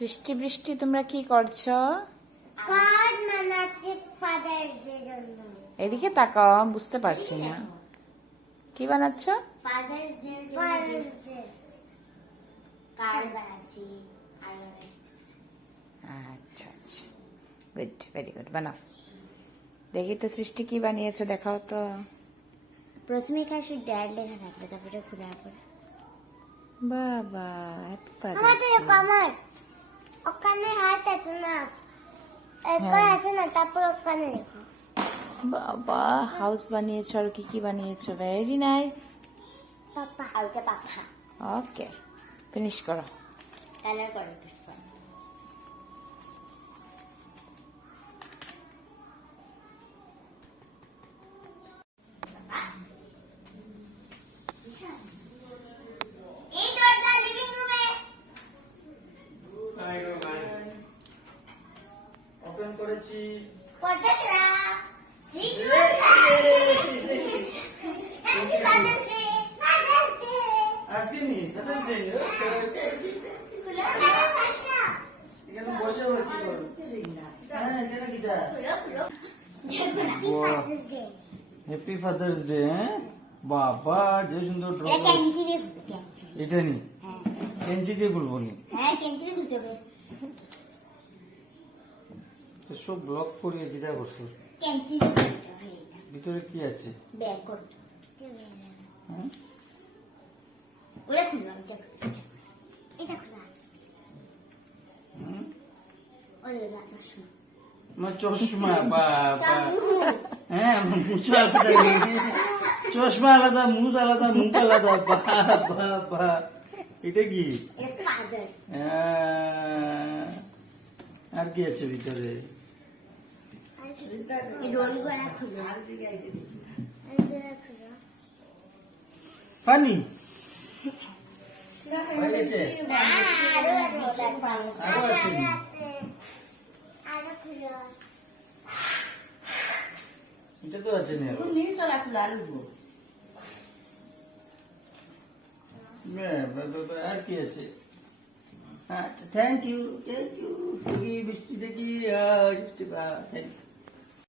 সৃষ্টি বৃষ্টি তোমরা কি করছো? কার্ড বানাচ্ছি ফাদার্স ডে জন্য। এদিকে তাকাও, বুঝতে পারছি না কি বানাচ্ছো। ফাদার্স ডে কার্ড বানাচ্ছি। আচ্ছা আচ্ছা, গুড, ভেরি গুড, বানাও। দেখি তো সৃষ্টি কি বানিয়েছো, দেখাও তো। প্রথমে এখানে শুধু ড্যাড লেখা থাকবে, তারপরে খোলার পর বাবা, হ্যাপি ফাদার্স আমাদের ডে। আমার ওখানে হাত আছে না, একবার আছে না, তারপর ওখানে লেখো। বাবা, হাউস বানিয়েছো, আর কি কি বানিয়েছো, ভেরি নাইস। পাপা আর ওটা পাপা ওকে, ফিনিশ করো। কালার করো পুষ্পা। এই দরজা লিভিং রুমে ওপেন করেছি। পর্দা সরা। আজকে নি ফাদার্স ডে এখানে বসে হবে কি করো? হ্যাঁ এখানে কিটা হ্যাপি ফাদার্স ডে। হ্যাঁ বাবা, যে সুন্দর ড্র। এটা নি কেঞ্চি দিয়ে খুলবো নি, সব ব্লক করিয়ে কিটা করছো। ভিতরে কি আছে? হ্যাঁ? হুম? আমার চশমা, বাবা। হ্যাঁ মুছ আলাদা, চশমা আলাদা, মুছ আলাদা, মুখ আলাদা, বাবা। এটা কি? আর কি আছে ভিতরে? ফানি আরো আছে নি? এটা তো আছে না আরো। আর কি আছে? আচ্ছা, থ্যাংক ইউ, থ্যাংক ইউ। বৃষ্টি দেখি, থ্যাংক ইউ।